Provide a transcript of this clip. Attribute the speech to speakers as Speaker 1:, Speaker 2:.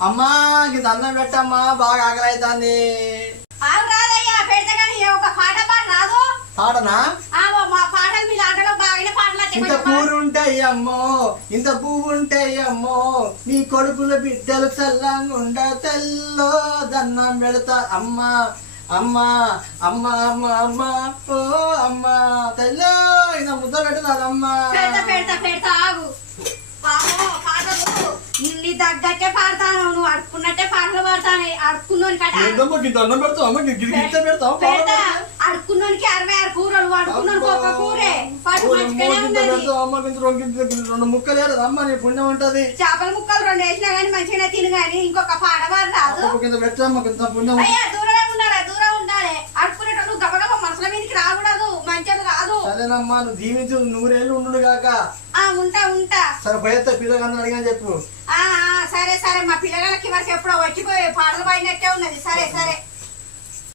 Speaker 1: అమ్మా ఇది అన్నం పెట్టమ్మా బాగా ఆకలి అవుతుంది
Speaker 2: ఆగు రాదయ్యా పెడితే కానీ ఏ ఒక పాట పాట రాదు.
Speaker 1: పాటనా. ఇంత
Speaker 2: కొంచెం
Speaker 1: కూర ఉంటాయి అమ్మో ఇంత పువ్వు ఉంటాయి అమ్మో నీ కొడుకుల బిడ్డలు చల్లంగుండ తెల్లో దన్నం పెడతా. అమ్మా అమ్మా అమ్మా అమ్మా అమ్మా ఓ అమ్మా తెల్లో ఇంత ముద్ద పెడతాదమ్మా
Speaker 2: పెడతా పెడతా పెడతా ఆగు పాపం పాటలు నీ తగ్గట్టే పాడతాను నువ్వు అడుక్కున్నట్టే పాటలు పాడతాను. అడుక్కున్నోని కట్ట
Speaker 1: ఏందమ్మా ఇంత అన్నం పెడతావు? అమ్మ గిరి గిట్ట పెడతావు?
Speaker 2: పెడతా. అడుక్కున్నోనికి అరవై ఆరు కూరలు అడుక్కున్నోనికి ఒక కూరే.
Speaker 1: రెండు ముక్కలు ఏరదు. అమ్మ నీ పుణ్యం ఉంటది.
Speaker 2: చేపల ముక్కలు రెండు వేసినా కానీ మంచిగానే తిను కానీ ఇంకొక పాట రాదు.
Speaker 1: పుణ్యం
Speaker 2: దూరమే ఉండాలి దూరం ఉండాలి. అడుక్కునేటోళ్ళు గబగబ మనసుల మీదకి రాకూడదు. మంచిది కాదు
Speaker 1: సరేనమ్మా నువ్వు దీవించు నూరేళ్ళు ఉండు కాక.
Speaker 2: ఆ ఉంటా ఉంటా.
Speaker 1: సరే పోయేస్తా పిల్లగాన్ని అడిగా చెప్పు.
Speaker 2: సరే మా పిల్లగాళ్ళకి వరకు ఎప్పుడో వచ్చిపోయి పాటలు పాడినట్టే ఉన్నది. సరే సరే.